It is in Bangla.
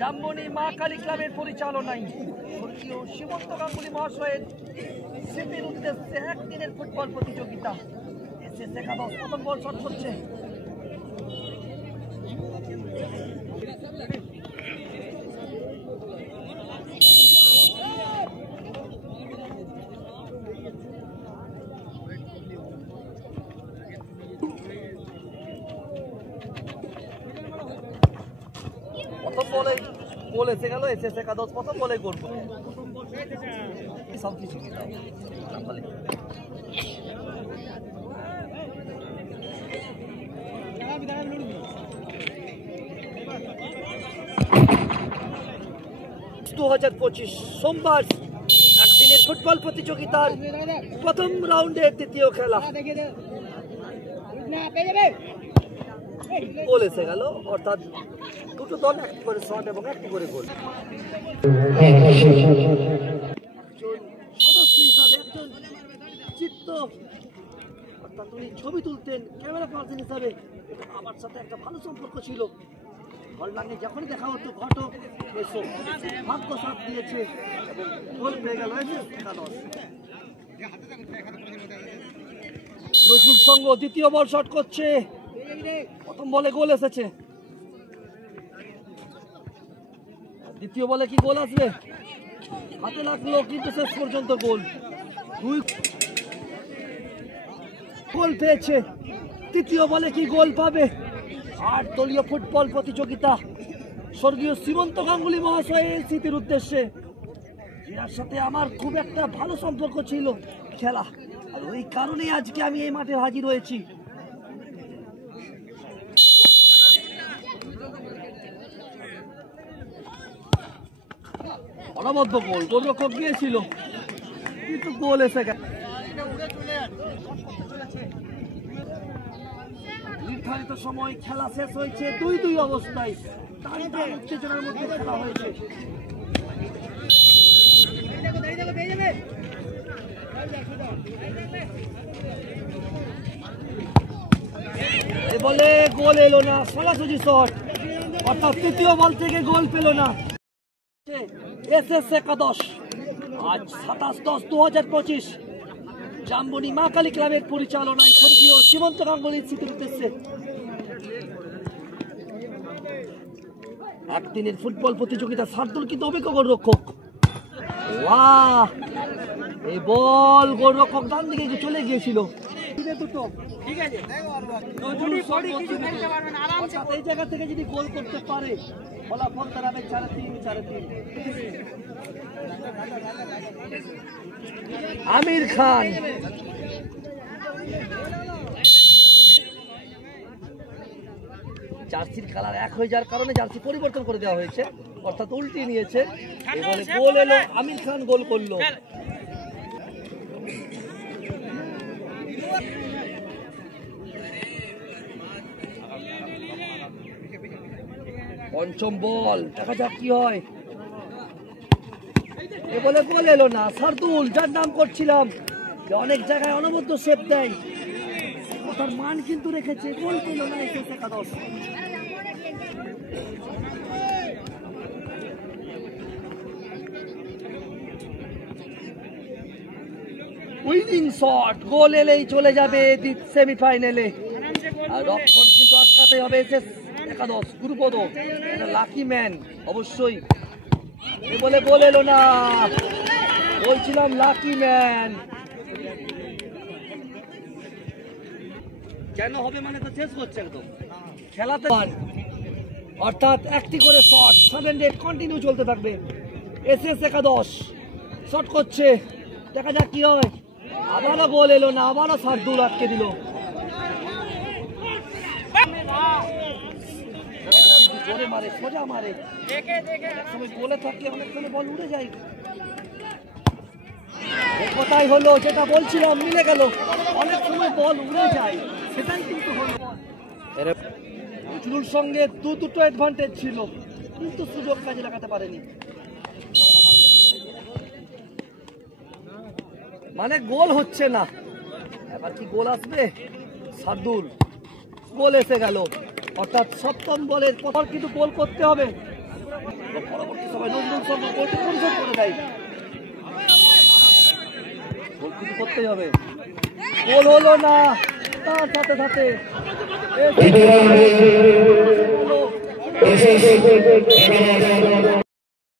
জামবনি মা কালী ক্লাবের পরিচালনায় স্বর্গীয় সীমন্ত গাঙ্গুলী মহাশয়ের স্মৃতির উদ্দেশ্যে একদিনের ফুটবল প্রতিযোগিতা। এসএস একাদশ প্রথম বল শট করছে। প্রথম বলে গোল এসে গেল এসএস একাদশ প্রথম বলে গোল করবে। সব কিছু সোমবার একদিনের ফুটবল প্রতিযোগিতার প্রথম রাউন্ডের দ্বিতীয় খেলা গোল এসে গেল, অর্থাৎ দুটো দল একটি করে শট এবং একটি করে গোল। সদস্য হিসাবে একজন চিত্ত, অর্থাৎ উনি ছবি তুলতেন ক্যামেরা পার্সন হিসাবে, আমার সাথে একটা ভালো সম্পর্ক ছিল। হলডাঙ্গে যখনই দেখা হতো ঘটক এসো, ভাগ্য সাথ দিয়েছে এবং গোল পেয়ে গেল একাদশ। নজরুল সংঘ দ্বিতীয় বল শট করছে, প্রথম বলে গোল এসেছে। দ্বিতীয় বলে কি গোল আসবে? হাতে লাগলো কিন্তু শেষ পর্যন্ত গোল। দুই গোল পেয়েছে, তৃতীয় বলে কি গোল পাবে? ৮ দলীয় ফুটবল প্রতিযোগিতা স্বর্গীয় সীমন্ত গাঙ্গুলী মহাশয়ের স্মৃতির উদ্দেশ্যে, যার সাথে আমার খুব একটা ভালো সম্পর্ক ছিল খেলা, আর ওই কারণেই আজকে আমি এই মাঠে হাজির হয়েছি। অনবদ্য গোল, গোলরক্ষক গিয়েছিল কিন্তু গোল এসে গেল। নির্ধারিত সময় খেলা শেষ হয়েছে ২-২ অবস্থায়, উত্তেজনার মধ্যে খেলা হয়েছে। বলে গোল এলো না, সোজাসুজি শট, অর্থাৎ তৃতীয় বল থেকে গোল পেল না এসএস একাদশ। আজ ২৭/১০/২০২৫ জামবনি মা কালী ক্লাবের পরিচালনায় স্বর্গীয় সীমন্ত গাঙ্গুলীর স্মৃতির উদ্দেশ্যে একদিনের ফুটবল প্রতিযোগিতা। শার্দুল কিন্তু অভিজ্ঞ গোলরক্ষক। এই বল গোলরক্ষক ডান দিকে চলে গিয়েছিল। এই জায়গা থেকে যদি গোল করতে পারে ফলাফল দাঁড়াবে ৪-৩। আমির খান জার্সির কালার এক হয়ে যাওয়ার কারণে জার্সি পরিবর্তন করে দেওয়া হয়েছে, অর্থাৎ উল্টে নিয়েছে। এবারে গোল এলো, আমির খান গোল করলো। পঞ্চম বল, দেখা যাক কি হয়। এ বলে গোল এলো না। শার্দুল, যার নাম করছিলাম অনেক জায়গায় অনবদ্য সেভ দেয়, তার মান কিন্তু রেখেছে, গোল পেল না এসএস একাদশ। উইনিং শট, গোল এলেই চলে যাবে সেমিফাইনালে, আর রক্ষণ কিন্তু আটকাতে হবে এসএস একাদশ। গুরুপদ লাকি ম্যান অবশ্যই। এ বলে গোল এলো না, বলছিলাম লাকি ম্যান। কেন হবে মানে তো শেষ করছে একদম খেলাতে, অর্থাৎ একটি করে শট 7 রেট কন্টিনিউ চলতে থাকবে। এসএস একাদশ শট করছে, দেখা যাক কি হয়। আবারও গোল এলো না, আবারও শার্দুল আটকে দিল। জোরে মারে, সোজা মারে, একসময় গোলে থাকলে অনেক সময় বল উড়ে যায়। কোথায় হলো যেটা বলছিলাম, মিলে গেল, অনেক সময় বল উড়ে যায়, সেটাই কিন্তু হলো। নজরুল সঙ্গে দুটো অ্যাডভান্টেজ ছিল কিন্তু সুযোগ কাজে লাগাতে পারেনি, মানে গোল হচ্ছে না। এবার কি গোল আসবে? শার্দুল গোল এসে গেল। অর্থাৎ সপ্তম বলের পর কিন্তু গোল করতে হবে। পরবর্তী সময় নজরুল শর্মা গোলটি পরিশোধ করে দেয়। গোল কিন্তু করতেই হবে। গোল হলো না, তার সাথে সাথে